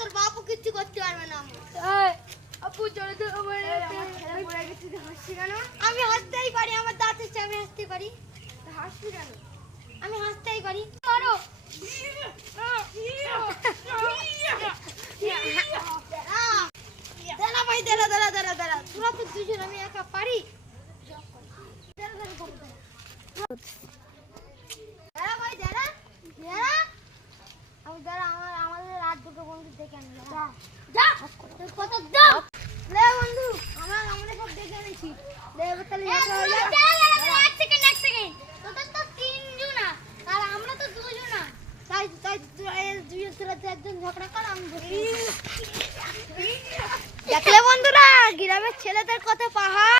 তোর বাপও কিচ্ছু করতে পারবে না। আপু চলে তো হাসছি কেন? আমি হাসতেই পারি, আমার দাঁত আছে, আমি হাসতে পারি। হাসছি কেন? আমি হাসতেই পারি। করো দাঁড়া ভাই, দাঁড়া দাঁড়া দাঁড়া দাঁড়া, তোরা তো দুজন, আমি একা পারি। দাঁড়া ভাই, দাঁড়া দাঁড়া, আমি দাঁড়া, আমাদের আর দুটো বন্ধু দেখে আনি। যা তোর কথা দাও। লে বন্ধু, আমরা সব দেখে এনেছি। লে তাহলে এক সেকেন্ড তোদের তো তিনজন, আর আমরা তো দুজন। তাই তাই দুজন তোরা একজন ঝগড়া কর, আমি দেখলে বন্ধুরা গ্রামের ছেলেদের কথা পাহাড়।